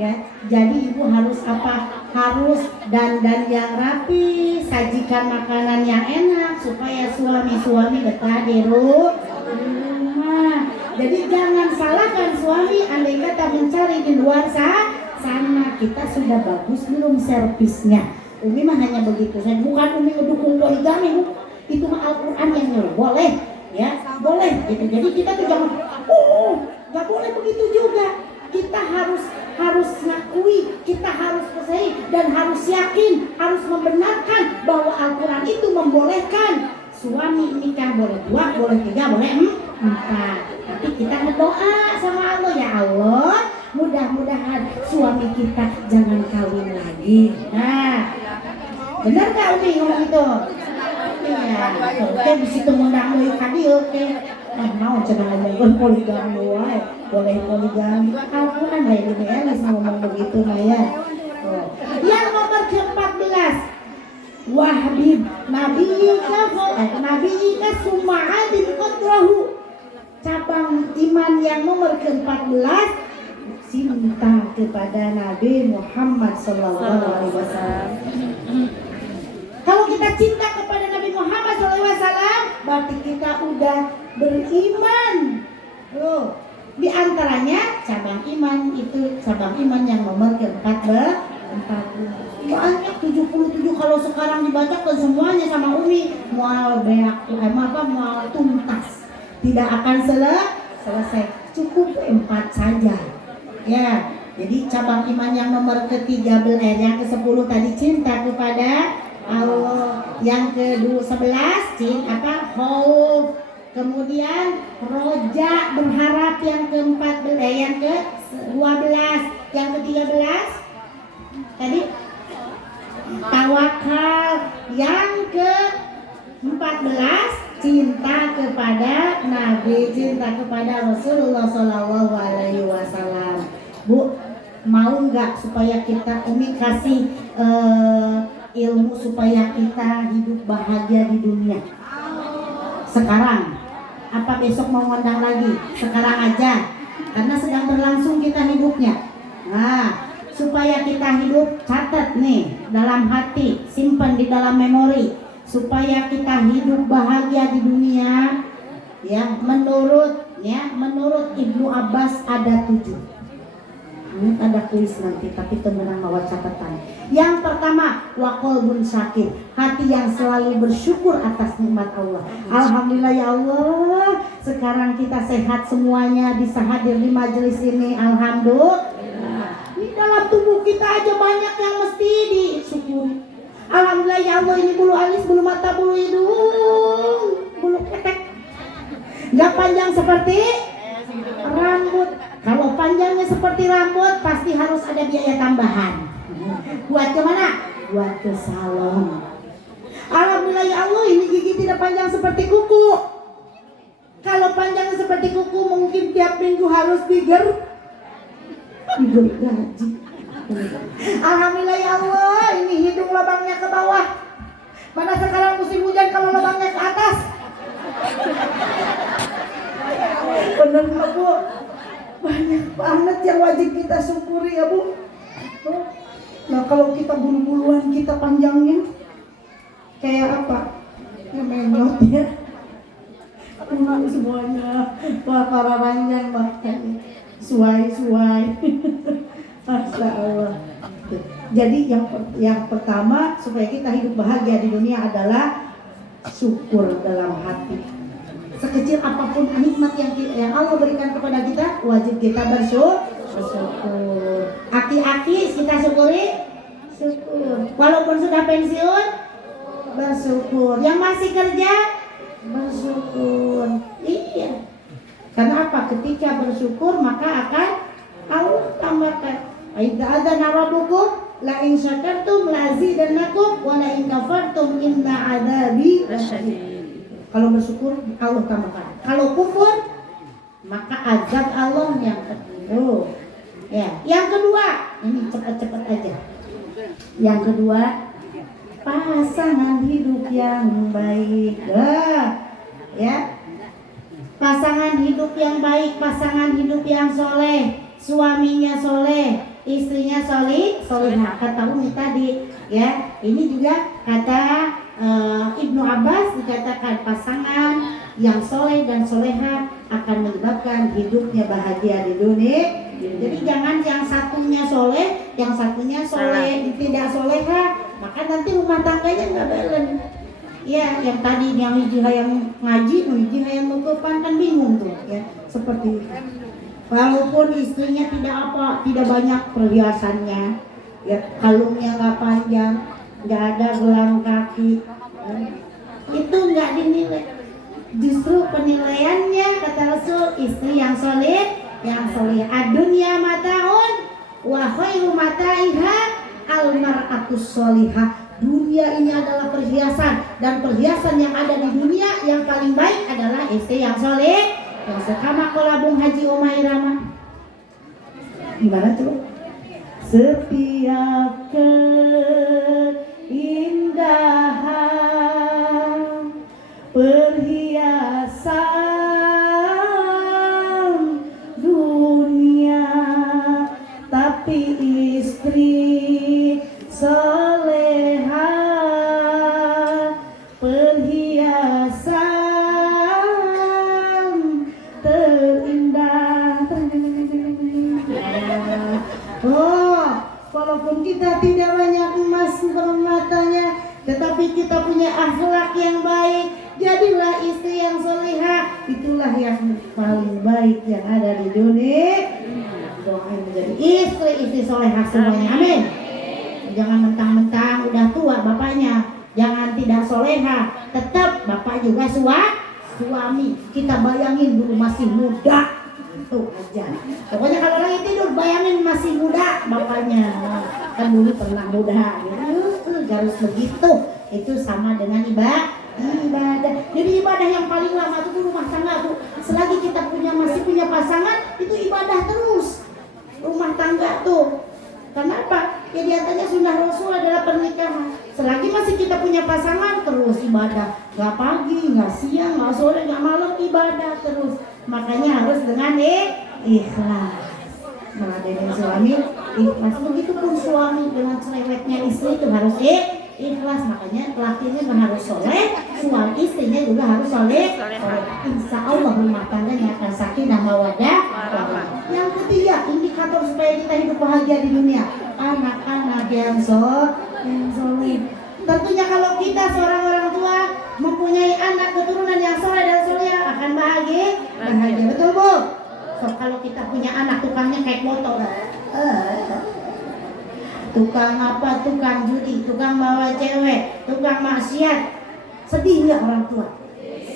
Ya, jadi ibu harus apa? Harus dandan yang rapi, sajikan makanan yang enak supaya suami betah di rumah. Jadi jangan salahkan suami andai kata mencari di luar sana. Kita sudah bagus belum servisnya? Umi mah hanya begitu saja, bukan Umi mendukung poligami, itu mah Al-Quran yang nyuruh, boleh, ya, boleh. Gitu. Jadi kita tuh jangan, nggak boleh begitu juga. Kita harus ngakui, kita harus percaya dan harus yakin, harus membenarkan bahwa Al-Quran itu membolehkan suami nikah boleh 2, boleh 3, boleh 4. Tapi kita berdoa sama Allah, ya Allah, mudah-mudahan suami kita jangan kawin lagi. Nah, benar gak Umi ngomong itu? Iya, oke bisa ngundang deui ka dieu oke. Mau cenah ngomongkeun poligami wae, boleh poligami. Al-Qur'an aya di geus ngomong begitu mah ya. Oh. Yang nomor ke-14 Wahbib Nabi Ika Suma'adin Qadrahu. Cabang iman yang nomor ke-14 cinta kepada Nabi Muhammad sallallahu alaihi wasallam. Kalau kita cinta kepada Nabi Muhammad sallallahu alaihi wasallam, berarti kita udah beriman. Loh, di antaranya cabang iman itu cabang iman yang nomor ke-14. Banyak 77 kalau sekarang dibacakan semuanya sama Umi mual mual tuntas. Tidak akan selesai. Cukup 4 saja. Ya, jadi cabang iman yang nomor ke-13 yang ke-10 tadi cinta kepada Allah, yang ke-11 cinta khauf, kemudian roja berharap, yang ke-14 yang ke-12, yang ke-13 tadi tawakal, yang ke-14 cinta kepada Nabi, cinta kepada Rasulullah Shallallahu Alaihi Wasallam. Bu, mau nggak supaya kita Umi kasih ilmu supaya kita hidup bahagia di dunia? Sekarang, apa besok mau ngundang lagi? Sekarang aja, karena sedang berlangsung kita hidupnya. Nah, supaya kita hidup, catat nih dalam hati, simpan di dalam memori. Supaya kita hidup bahagia di dunia, ya menurut Ibnu Abbas ada 7. Ini ada tulis nanti, tapi temenan bawa catatan. Yang pertama, wa qalbun syakir, hati yang selalu bersyukur atas nikmat Allah. Alhamdulillah ya Allah, sekarang kita sehat semuanya, bisa hadir di majelis ini. Alhamdulillah. Di dalam tubuh kita aja banyak yang mesti disyukuri. Alhamdulillah ya Allah, ini bulu alis, bulu mata, bulu hidung, bulu ketek. Gak panjang seperti rambut. Kalau panjangnya seperti rambut, pasti harus ada biaya tambahan. Buat kemana? Buat ke salon. Alhamdulillah ya Allah, ini gigi tidak panjang seperti kuku. Kalau panjangnya seperti kuku, mungkin tiap minggu harus gaji. Alhamdulillah ya Allah, ini hidung lubangnya ke bawah. Mana sekarang musim hujan kalau lubangnya ke atas? Bener nggak Bu? Banyak banget yang wajib kita syukuri ya Bu. Nah kalau kita bulu-buluan kita panjangnya kayak apa? Ya menyot ya. Semuanya para ranjang bahkan suai. Masya Allah. Jadi yang pertama supaya kita hidup bahagia di dunia adalah syukur dalam hati. Sekecil apapun nikmat yang Allah berikan kepada kita, wajib kita bersyukur. Aki-aki kita syukuri, syukur. Walaupun sudah pensiun, bersyukur. Yang masih kerja, bersyukur. Iya. Karena apa? Ketika bersyukur maka akan Allah tambahkan. Aida ada narabukum la in syakartum la azidannakum wa la in kafartum inna adzabi lasyadid. Kalau bersyukur Allah tambahkan. Kalau kufur maka azab Allah yang kedua. Ya, yang kedua, ini cepat-cepat aja. Yang kedua, pasangan hidup yang baik. Ya. Pasangan hidup yang baik, pasangan hidup yang soleh, suaminya soleh, istrinya solihah. Kata Umi tadi, ya ini juga kata Ibnu Abbas dikatakan pasangan yang soleh dan solehah akan menyebabkan hidupnya bahagia di dunia. Jadi jangan yang satunya soleh, yang satunya soleh, tidak solehah, maka nanti rumah tangganya nggak balance. Ya, yang tadi yang hiji hayang ngaji, hiji hayang nutupan kan bingung tuh, ya seperti itu. Walaupun istrinya tidak banyak perhiasannya, ya kalungnya nggak panjang, nggak ada gelang kaki, ya. Itu nggak dinilai. Justru penilaiannya kata Rasul, istri yang soleh, yang soleh. Ad-dunya mataun, wa khairu mataiha al-mar'atus solihah. dunia ini adalah perhiasan, dan perhiasan yang ada di dunia yang paling baik adalah istri yang soleh. Yang sekama kolabung Haji Umairama. Gimana tuh? Setiap keindahan perhiasan dunia, tapi istri soleha perhiasan terindah. Oh, walaupun kita tidak banyak emas permatanya, tetapi kita punya akhlak yang baik, jadilah istri yang soleha. Itulah yang paling baik yang ada di dunia. Doain menjadi istri soleha semuanya, amin. Jangan mentang-mentang udah tua bapaknya, jangan tidak soleha, tetap bapak juga suami. Kita bayangin dulu masih muda, itu aja. Pokoknya kalau lagi tidur bayangin masih muda bapaknya. Kan dulu pernah muda gitu. Harus begitu. Itu sama dengan ibadah. Jadi ibadah yang paling lama itu rumah tangga tuh. Selagi kita masih punya pasangan, itu ibadah terus. Rumah tangga tuh. Kenapa? Ya diantaranya sunnah Rasul adalah pernikahan. Selagi masih kita punya pasangan, terus ibadah. Gak pagi, gak siang, gak sore, gak malam, ibadah terus. Makanya harus dengan ikhlas. Meladenin suami, ikhlas. Begitupun suami dengan cerewetnya istri itu harus ikhlas. Makanya laki ini harus soleh, suami istrinya juga harus soleh. Insya Allah rumah tangganya akan sakinah mawaddah. Yang ketiga, indikator supaya kita hidup bahagia di dunia, anak-anak yang soleh. Tentunya kalau kita seorang orang tua mempunyai anak keturunan yang soleh dan soleha akan bahagia. Betul Bu? So, kalau kita punya anak tukangnya kayak motor, tukang apa? Tukang judi, tukang bawa cewek, tukang maksiat, sedih nggak orang tua?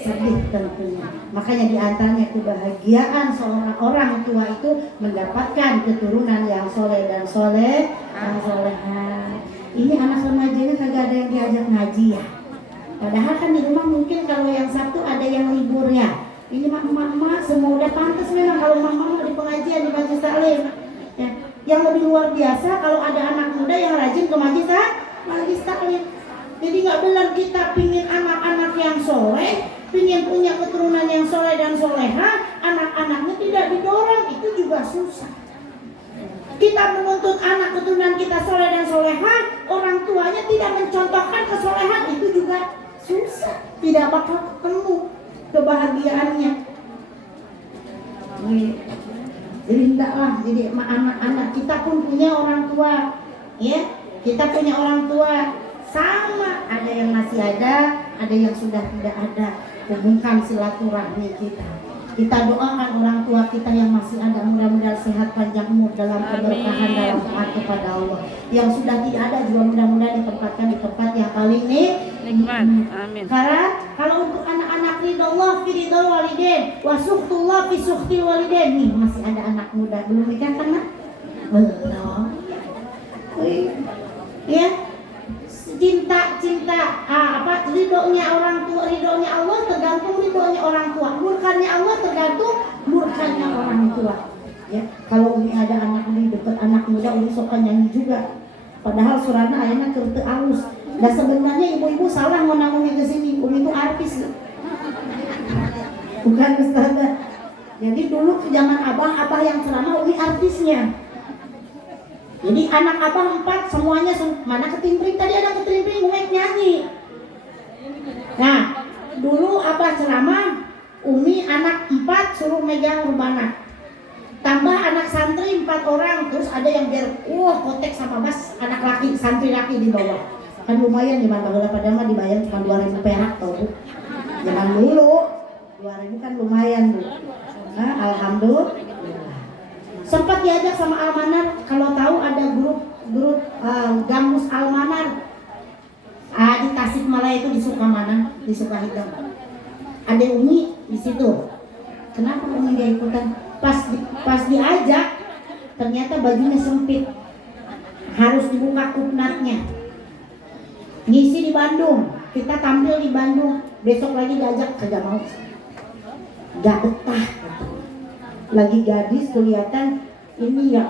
Sedih tentunya. Makanya diantaranya kebahagiaan seorang orang tua itu mendapatkan keturunan yang soleh dan soleha. Ini anak remajanya kagak ada yang diajak ngaji ya. Padahal kan di rumah mungkin kalau yang Sabtu ada yang libur ya. Ini emak-emak semua udah pantas memang kalau emak-emak di pengajian di majelis taklim. Ya. Yang lebih luar biasa kalau ada anak muda yang rajin ke majelis taklim. Jadi nggak benar kita pingin anak-anak yang soleh, pingin punya keturunan yang soleh dan soleha, anak-anaknya tidak didorong, itu juga susah. Kita menuntut anak keturunan kita soleh dan soleha, orang tuanya tidak mencontohkan kesolehan, itu juga susah, tidak bakal ketemu kebahagiaannya. Jadi hendaklah, jadi anak-anak kita pun punya orang tua, ya, kita punya orang tua. Sama, ada yang masih ada yang sudah tidak ada. Hubungkan silaturahmi kita. Kita doakan orang tua kita yang masih ada, mudah-mudahan sehat panjang umur dalam keberkahan dalam taat kepada Allah. Yang sudah tidak ada juga mudah-mudahan ditempatkan di tempat yang paling nikmat. Amin. Karena kalau untuk anak-anak ridallah fi ridal walidain wa suhtullah fi suhtil walidain. Nih masih ada anak muda belum nikah kan? Belum. Ya. Cinta ridhonya orang tua, ridhonya Allah tergantung ridhonya orang tua, murkanya Allah tergantung murkanya orang tua. Ya, kalau Umi ada anak Umi deket anak muda, Umi suka nyanyi juga. Padahal surana ayana kerete alus. Dan sebenarnya ibu-ibu salah ngonang Umi kesini. Umi itu artis, bukan ustazah. Jadi dulu zaman abah yang ceramah Umi artisnya. Jadi anak abang 4 semuanya mana ketimpring, tadi ada ketimpring Umi nyanyi. Nah dulu abah ceramah, Umi anak 4 suruh megang rebana. Tambah anak santri 4 orang, terus ada yang kotek sama mas anak laki, santri laki di bawah. Kan lumayan zaman baheula pada mah dibayar cuma 2.000 perak tau Bu. Zaman dulu 2.000 kan lumayan Bu. Nah, alhamdulillah. Sempat diajak sama Almanar, kalau tahu ada grup Gamus Almanar di Tasikmalaya itu di Sukamana, di Sukahidang. Ada Umi di situ. Kenapa Umi gak ikutan? Pas diajak, ternyata bajunya sempit, harus dibuka kupnatnya. ngisi di Bandung, kita tampil di Bandung, besok lagi diajak kagak mau, gak betah. Lagi gadis kelihatan ini ya,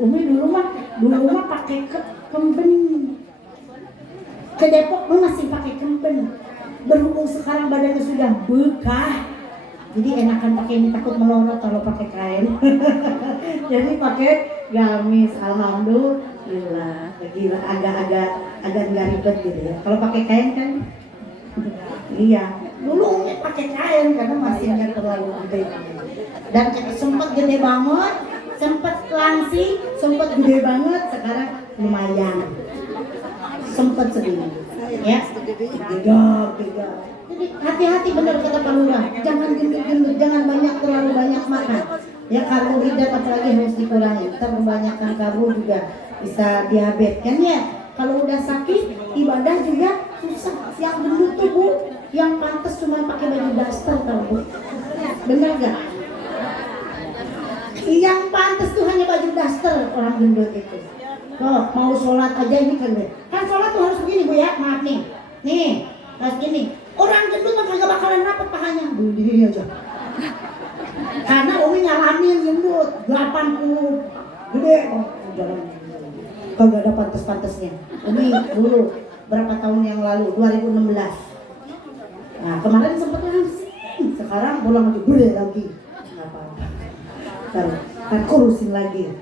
Umi dulu mah pakai kemben, ke Depok mah masih pakai kemben, berhubung sekarang badannya sudah bekah, jadi enakan pakai ini, takut melorot kalau pakai kain. Jadi pakai gamis, alhamdulillah. Gila, agak nggak ribet gitu ya. Kalau pakai kain kan, iya. Dulu pakai kain karena masih nggak terlalu gede. Dan sempat gede banget, sempat langsing, sempat gede banget. Sekarang lumayan. Sempat segini, ya. Gegap. Jadi hati-hati benar kata Pak Lurah. Jangan gendut-gendut, jangan terlalu banyak makan. Ya karbohidrat apalagi harus dikurangi. Kebanyakan karbo juga bisa diabetes kan ya. Kalau udah sakit, ibadah juga susah. Yang gendut tuh Bu, yang pantas cuma pakai baju daster tau Bu. Bener gak? Yang pantas tuh hanya baju daster orang gendut itu. Oh, mau sholat aja ini kan sholat tuh harus begini Bu ya, maaf nih. Nih, harus gini. Orang gendut mah kagak bakalan rapet pahanya. Begini aja. Karena Umi ngalamin gendut 80 gede kok jalan. Kagak ada pantas-pantasnya. Umi dulu berapa tahun yang lalu 2016. Nah kemarin sempet langsing, sekarang pulang lagi gede lagi. Kan kurusin lagi.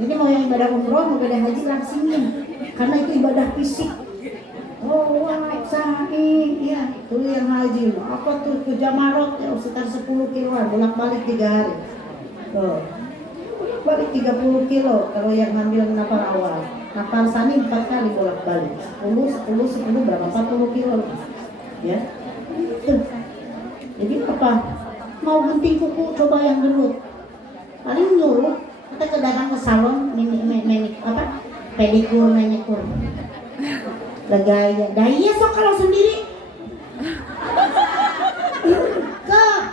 Ini mau yang ibadah umroh, mau ibadah haji langsingin. Karena itu ibadah fisik. Oh wah, sa'i, ya itu yang haji. Apa tuh ke Jamarot ya, sekitar 10 kiloan, bolak-balik 3 hari. Tuh, balik 30 kilo kalau yang ngambil nafar awal. Nafar sani 4 kali bolak-balik. 10 berapa? 40 kilo. Ya. Tuh. Jadi apa? Mau gunting kuku coba yang gendut. Paling nyuruh kita ke datang ke salon pedikur, manikur. Gaya sok kalau sendiri.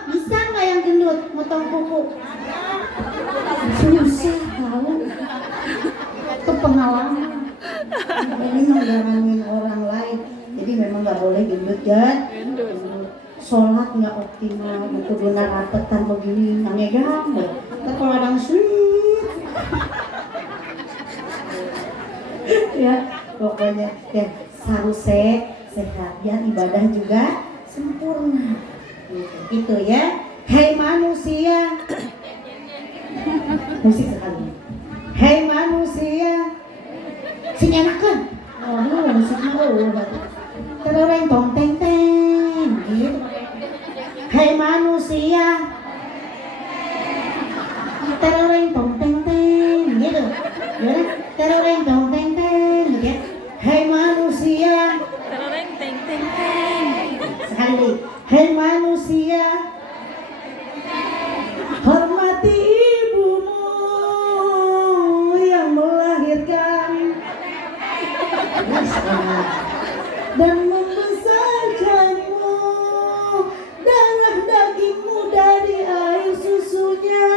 Bisa nggak yang gendut motong kuku? Susah tahu. Itu pengalaman. Ini menggangguin orang lain. Jadi memang nggak boleh gendut kan? Sholat nggak optimal, itu benar rapetan begini, nanggegang. Tapi kalau ada ya pokoknya ya harus sehat biar ibadah juga sempurna. Itu ya. Hai manusia. Musik sekali. Hai manusia. Sing enakan. Oh, musiknya teroreng tong teng teng gitu. Hai manusia. Teroreng tong teng teng gitu. Ya, teroreng tong teng teng gitu ya. Hai manusia. Tereng teng teng teng. Sekali. Hai manusia. Hormati ibumu yang melahirkan dan membesarkanmu, darah dagingmu dari air susunya,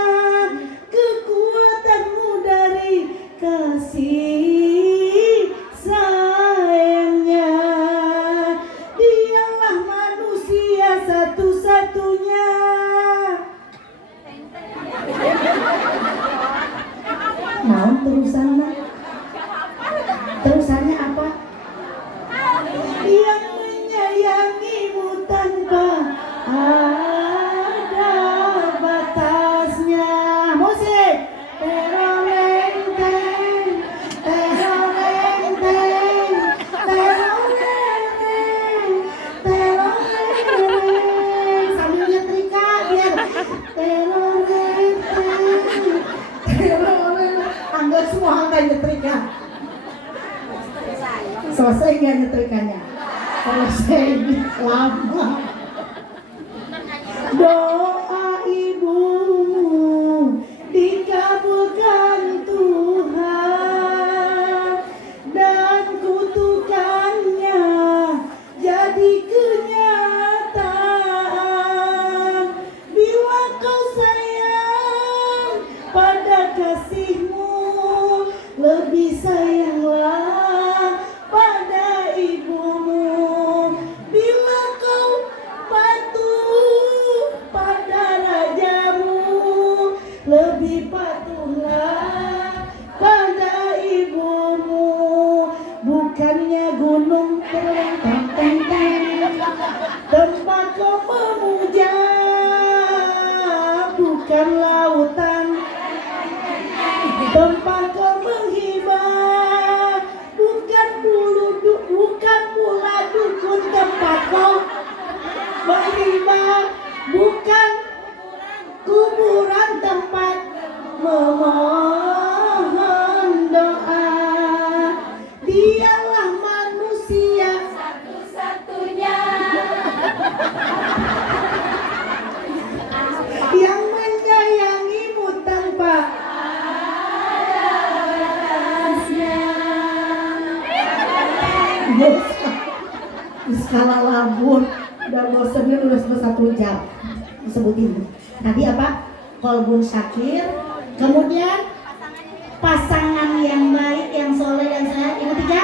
kekuatanmu dari kasih sayangnya. Dialah manusia satu-satunya. Nah, terusannya apa? Yang menyayangimu tanpa ada batasnya. Musik. Teroreng teng, teroreng teng, teroreng teng, teroreng teng. Sambil nyetrika biar teroreng teng, teroreng. Anggap semua angkat nyetrika. Selesai nggak nyetrikanya? Selesai lama. Doa ibumu dikabulkan Tuhan dan kutukannya jadi kenyataan. Bila kau sayang pada kasihmu, lebih sayanglah pada tereng teng teng teng. Tempat kau memuja bukan lautan, tempat kau menghibah bukan bukan pula dukun, tempat kau menghibah bukan kuburan, tempat memohon doa. Dialah manusia satu-satunya yang menyayangimu tanpa batasnya. Di skala labur udah bosannya udah 1 jam disebutin. Tadi apa? Kolbun syakir, kemudian pasangan yang baik, yang soleh dan sehat. Yang ketiga,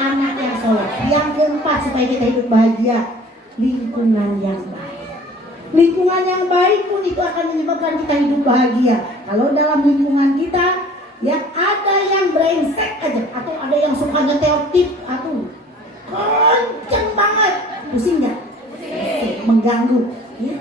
anak yang soleh. Yang keempat, supaya kita hidup bahagia, lingkungan yang baik. Lingkungan yang baik pun itu akan menyebabkan kita hidup bahagia. Kalau dalam lingkungan kita yang ada yang brengsek aja, atau ada yang suka nyeteltip, atau kenceng banget, pusing nggak? Mengganggu. Ya.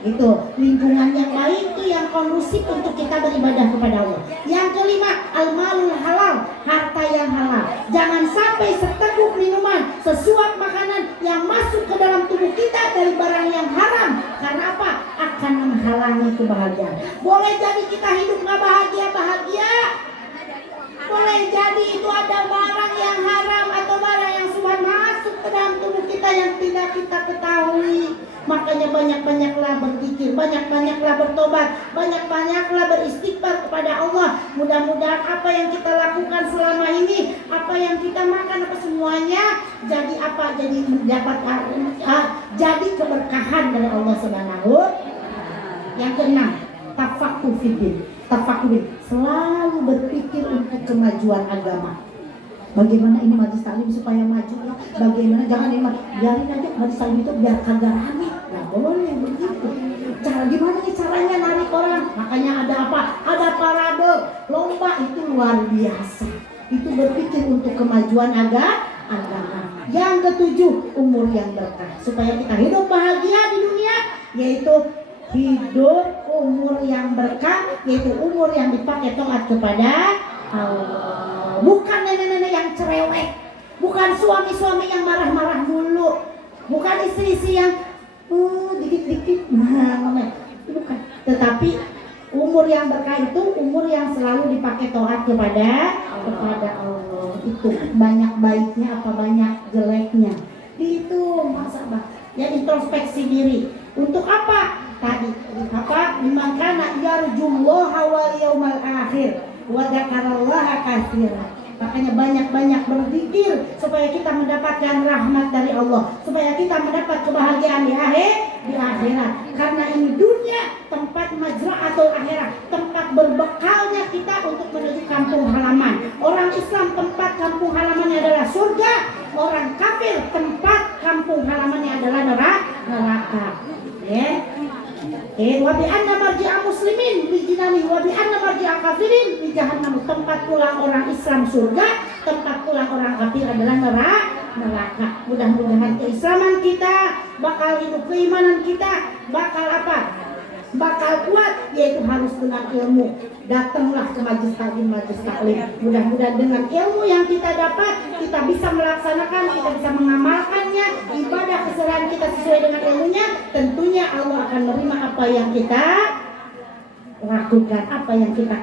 Itu lingkungan yang baik itu yang kondusif untuk kita beribadah kepada Allah. Yang kelima, al-malul halal, harta yang halal. Jangan sampai seteguk minuman, sesuap makanan yang masuk ke dalam tubuh kita dari barang yang haram. Karena apa? Akan menghalangi kebahagiaan. Boleh jadi kita hidup nggak bahagia. Boleh jadi itu ada barang yang haram atau barang yang sudah masuk ke dalam tubuh kita yang tidak kita ketahui. Makanya banyak-banyaklah berzikir, banyak-banyaklah bertobat, banyak-banyaklah beristighfar kepada Allah. Mudah-mudahan apa yang kita lakukan selama ini, apa yang kita makan, apa semuanya jadi apa? Jadi mendapat jadi keberkahan dari Allah Subhanahu. Yang keenam, tafaqquh fiddin. Tafaqquh, selalu berpikir untuk kemajuan agama. Bagaimana ini majelis taklim supaya maju ya? Bagaimana jangan biarin aja majelis taklim itu biar kagak rame. Nah, boleh begitu. Gimana nih caranya narik orang? Makanya ada apa? Ada parade, lomba, itu luar biasa. Itu berpikir untuk kemajuan agama. Yang ketujuh, umur yang berkah. Supaya kita hidup bahagia di dunia, yaitu hidup umur yang berkah, yaitu umur yang dipakai taat kepada Allah. Bukan nenek-nenek yang cerewet, bukan suami-suami yang marah-marah mulu, bukan istri-istri yang dikit-dikit bukan. Tetapi umur yang berkah itu umur yang selalu dipakai taat kepada Allah. Itu banyak baiknya apa banyak jeleknya. Itu masalah. Ya, introspeksi diri. Untuk apa? Tadi apa? Dimana yarjullaha wal yaumal akhir wa dzakarallaha katsiran. Makanya banyak-banyak berzikir supaya kita mendapatkan rahmat dari Allah, supaya kita mendapat kebahagiaan di akhirat. Karena ini dunia tempat majra'atul akhirat, tempat berbekalnya kita untuk menuju kampung halaman. Orang Islam tempat kampung halamannya adalah surga, orang kafir tempat kampung halamannya adalah neraka. Ya. Wa bi anna marji'a muslimin bi jinani wa bi anna marji'a kafirin bi jahannam. Tempat pulang orang Islam surga, tempat pulang orang kafir adalah neraka. Mudah-mudahan keislaman kita bakal hidup, keimanan kita bakal apa? Bakal kuat, yaitu harus dengan ilmu. Datanglah ke majelis taklim. Mudah-mudahan dengan ilmu yang kita dapat, kita bisa melaksanakan, kita bisa mengamalkannya. Ibadah kesalahan kita sesuai dengan ilmunya, tentunya Allah akan menerima apa yang kita lakukan, apa yang kita